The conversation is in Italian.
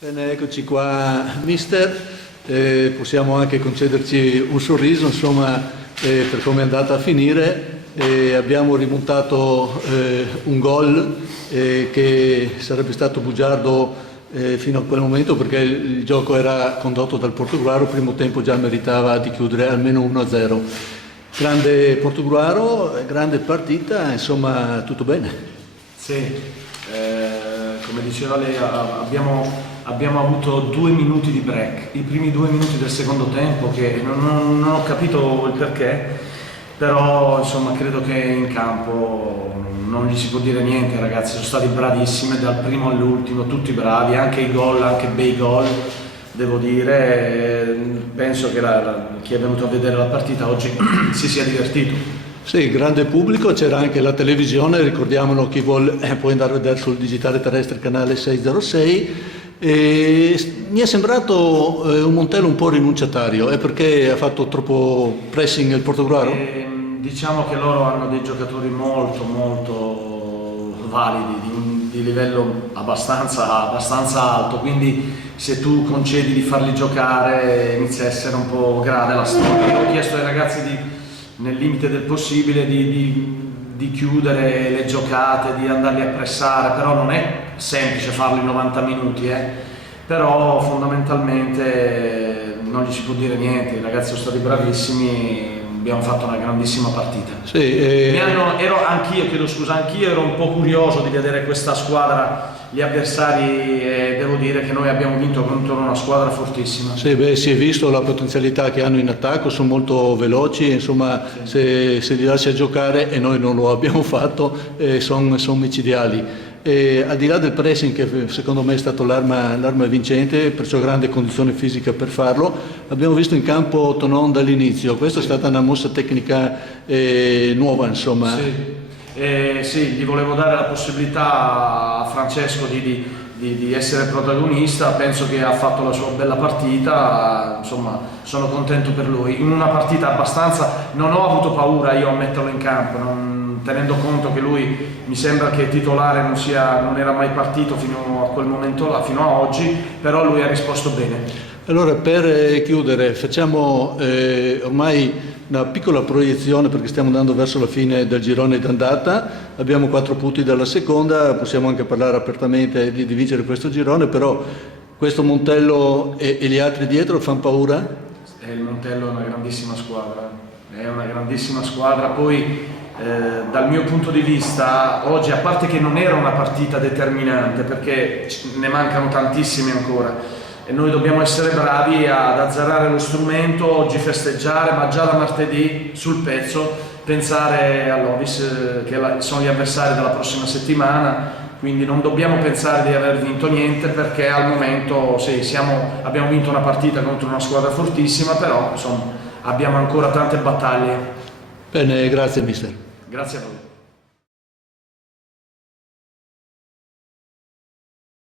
Bene, eccoci qua, mister. Possiamo anche concederci un sorriso, insomma, per come è andata a finire. Abbiamo rimontato un gol che sarebbe stato bugiardo fino a quel momento, perché il gioco era condotto dal Portogruaro. Il primo tempo già meritava di chiudere almeno 1-0. Grande Portogruaro, grande partita, insomma, tutto bene. Sì. Come diceva lei, abbiamo avuto 2 minuti di break, i primi 2 minuti del secondo tempo, che non ho capito il perché, però insomma credo che in campo non gli si può dire niente. I ragazzi sono stati bravissimi dal primo all'ultimo, tutti bravi, anche i gol, anche bei gol, devo dire. Penso che chi è venuto a vedere la partita oggi si sia divertito. Sì, grande pubblico, c'era anche la televisione, ricordiamolo, chi vuole può andare a vedere sul digitale terrestre canale 606. Mi è sembrato un Montello un po' rinunciatario, è perché ha fatto troppo pressing il Portogruaro? Diciamo che loro hanno dei giocatori molto validi, di livello abbastanza alto, quindi se tu concedi di farli giocare inizia a essere un po' grave la storia. Io ho chiesto ai ragazzi nel limite del possibile di chiudere le giocate, di andarli a pressare, però non è semplice farlo in 90 minuti, però fondamentalmente non gli si può dire niente. I ragazzi sono stati bravissimi, abbiamo fatto una grandissima partita. Sì, Anch'io ero un po' curioso di vedere questa squadra, gli avversari, e devo dire che noi abbiamo vinto contro una squadra fortissima. Sì, si è visto la potenzialità che hanno in attacco, sono molto veloci, insomma, sì. se li lascia giocare, e noi non lo abbiamo fatto, sono micidiali. Al di là del pressing, che secondo me è stato l'arma vincente, perciò grande condizione fisica per farlo, abbiamo visto in campo Tonon dall'inizio. Questa è stata una mossa tecnica nuova, insomma. Sì, gli volevo dare la possibilità a Francesco di essere protagonista. Penso che ha fatto la sua bella partita, insomma sono contento per lui. In una partita non ho avuto paura io a metterlo in campo, tenendo conto che lui mi sembra che titolare non era mai partito fino a quel momento là, fino a oggi, però lui ha risposto bene. Allora, per chiudere, facciamo ormai una piccola proiezione, perché stiamo andando verso la fine del girone d'andata. Abbiamo 4 punti dalla seconda, possiamo anche parlare apertamente di vincere questo girone, però questo Montello e gli altri dietro fanno paura? Il Montello è una grandissima squadra, poi dal mio punto di vista oggi, a parte che non era una partita determinante, perché ne mancano tantissimi ancora, e noi dobbiamo essere bravi ad azzerare lo strumento, oggi festeggiare, ma già da martedì sul pezzo pensare all'Ovis, che sono gli avversari della prossima settimana, quindi non dobbiamo pensare di aver vinto niente, perché al momento sì, abbiamo vinto una partita contro una squadra fortissima, però insomma abbiamo ancora tante battaglie. Bene, grazie mister. Grazie a voi.